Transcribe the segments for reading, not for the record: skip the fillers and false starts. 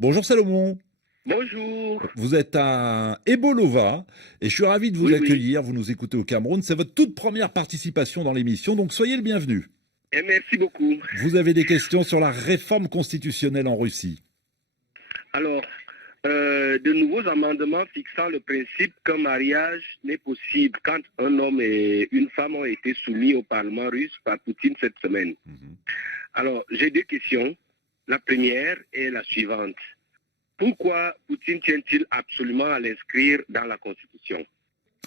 Bonjour Salomon, Bonjour. vous êtes à Ebolova et je suis ravi de vous Oui, oui. accueillir. Vous nous écoutez au Cameroun. C'est votre toute première participation dans l'émission, donc soyez le bienvenu. Et merci beaucoup. Vous avez des questions sur la réforme constitutionnelle en Russie. Alors, de nouveaux amendements fixant le principe qu'un mariage n'est possible quand un homme et une femme ont été soumis au Parlement russe par Poutine cette semaine. Alors, j'ai deux questions. La première est la suivante. Pourquoi Poutine tient-il absolument à l'inscrire dans la Constitution?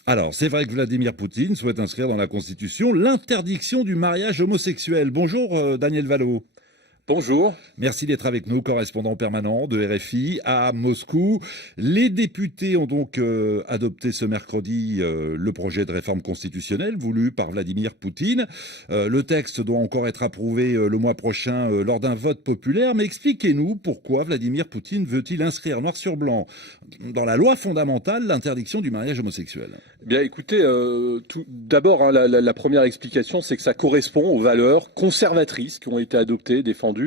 Alors, c'est vrai que Vladimir Poutine souhaite inscrire dans la Constitution l'interdiction du mariage homosexuel. Bonjour Daniel Valo. Bonjour. Merci d'être avec nous, correspondant permanent de RFI à Moscou. Les députés ont donc adopté ce mercredi le projet de réforme constitutionnelle voulu par Vladimir Poutine. Le texte doit encore être approuvé le mois prochain lors d'un vote populaire. Mais expliquez-nous pourquoi Vladimir Poutine veut-il inscrire noir sur blanc dans la loi fondamentale l'interdiction du mariage homosexuel? Bien, écoutez, tout d'abord, hein, la première explication, c'est que ça correspond aux valeurs conservatrices qui ont été adoptées, défendues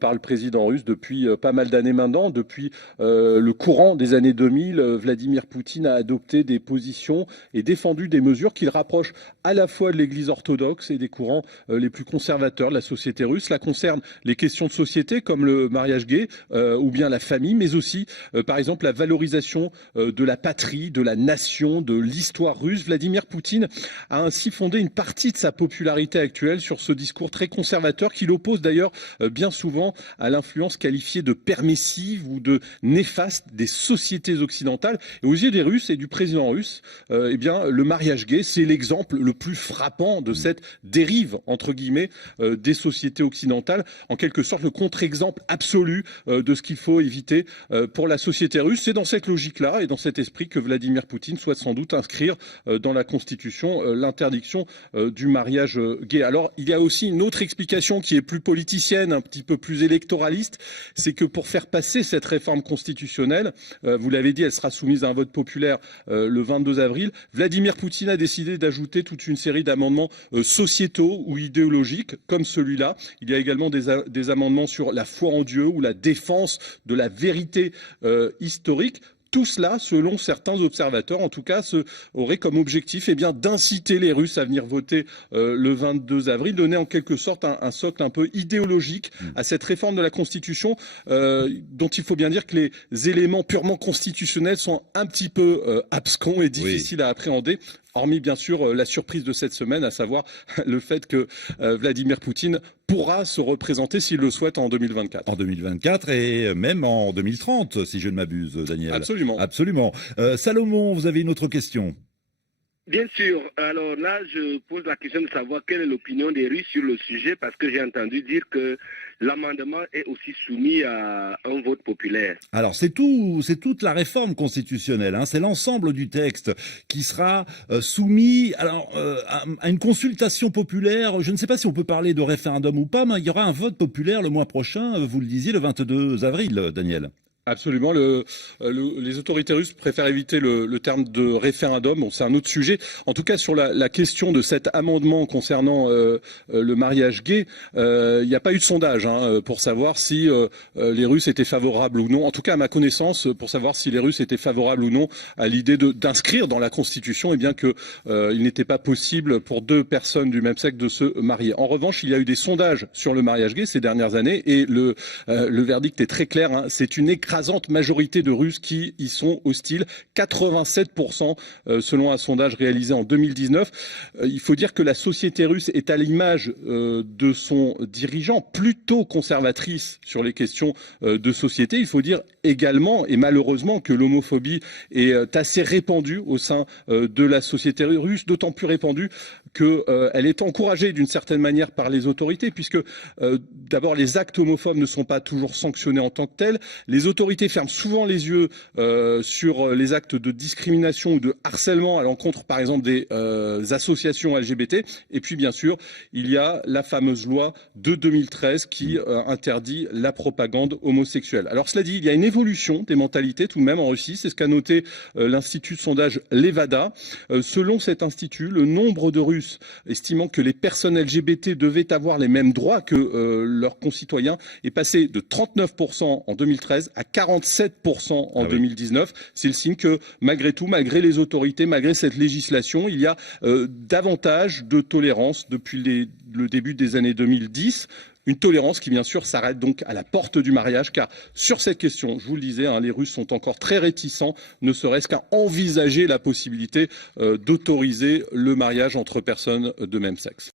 par le président russe depuis pas mal d'années maintenant. Depuis le courant des années 2000, Vladimir Poutine a adopté des positions et défendu des mesures qu'il rapproche à la fois de l'Église orthodoxe et des courants les plus conservateurs de la société russe. Cela concerne les questions de société comme le mariage gay ou bien la famille, mais aussi, par exemple, la valorisation de la patrie, de la nation, de l'histoire russe. Vladimir Poutine a ainsi fondé une partie de sa popularité actuelle sur ce discours très conservateur qu'il oppose d'ailleurs bien souvent à l'influence qualifiée de permissive ou de néfaste des sociétés occidentales. Et aux yeux des Russes et du président russe, eh bien, le mariage gay, c'est l'exemple le plus frappant de cette dérive, entre guillemets, des sociétés occidentales. En quelque sorte, le contre-exemple absolu de ce qu'il faut éviter pour la société russe. C'est dans cette logique-là et dans cet esprit que Vladimir Poutine souhaite sans doute inscrire dans la Constitution l'interdiction du mariage gay. Alors, il y a aussi une autre explication qui est plus politicienne, un petit peu plus électoraliste, c'est que pour faire passer cette réforme constitutionnelle, vous l'avez dit, elle sera soumise à un vote populaire le 22 avril, Vladimir Poutine a décidé d'ajouter toute une série d'amendements sociétaux ou idéologiques, comme celui-là. Il y a également des amendements sur la foi en Dieu ou la défense de la vérité historique. Tout cela, selon certains observateurs, en tout cas, aurait comme objectif d'inciter les Russes à venir voter le 22 avril, donner en quelque sorte un socle un peu idéologique à cette réforme de la Constitution, dont il faut bien dire que les éléments purement constitutionnels sont un petit peu abscons et difficiles à appréhender. Hormis bien sûr la surprise de cette semaine, à savoir le fait que Vladimir Poutine pourra se représenter s'il le souhaite en 2024. En 2024 et même en 2030, si je ne m'abuse, Daniel. Absolument. Absolument. Salomon, vous avez une autre question? Bien sûr. Alors là, je pose la question de savoir quelle est l'opinion des Russes sur le sujet, parce que j'ai entendu dire que l'amendement est aussi soumis à un vote populaire. Alors c'est toute la réforme constitutionnelle, hein, c'est l'ensemble du texte qui sera soumis à une consultation populaire. Je ne sais pas si on peut parler de référendum ou pas, mais il y aura un vote populaire le mois prochain, vous le disiez, le 22 avril, Daniel. Absolument. Les autorités russes préfèrent éviter le terme de référendum. Bon, c'est un autre sujet. En tout cas, sur la question de cet amendement concernant le mariage gay, il n'y a pas eu de sondage pour savoir si les Russes étaient favorables ou non. En tout cas, à ma connaissance, pour savoir si les Russes étaient favorables ou non à l'idée d'inscrire dans la Constitution, que il n'était pas possible pour deux personnes du même sexe de se marier. En revanche, il y a eu des sondages sur le mariage gay ces dernières années et le verdict est très clair. C'est une écrasante majorité de Russes qui y sont hostiles, 87% selon un sondage réalisé en 2019. Il faut dire que la société russe est à l'image de son dirigeant, plutôt conservatrice sur les questions de société. Il faut dire également et malheureusement que l'homophobie est assez répandue au sein de la société russe, d'autant plus répandue qu'elle est encouragée d'une certaine manière par les autorités, puisque d'abord les actes homophobes ne sont pas toujours sanctionnés en tant que tels. Les autorités ferment souvent les yeux sur les actes de discrimination ou de harcèlement à l'encontre, par exemple, des associations LGBT. Et puis, bien sûr, il y a la fameuse loi de 2013 qui interdit la propagande homosexuelle. Alors, cela dit, il y a une évolution des mentalités tout de même en Russie. C'est ce qu'a noté l'institut de sondage Levada. Selon cet institut, le nombre de Russes estimant que les personnes LGBT devaient avoir les mêmes droits que leurs concitoyens est passé de 39% en 2013 à 47% en 2019. C'est le signe que malgré tout, malgré les autorités, malgré cette législation, il y a davantage de tolérance depuis le début des années 2010. Une tolérance qui, bien sûr, s'arrête donc à la porte du mariage, car sur cette question, je vous le disais, les Russes sont encore très réticents, ne serait-ce qu'à envisager la possibilité d'autoriser le mariage entre personnes de même sexe.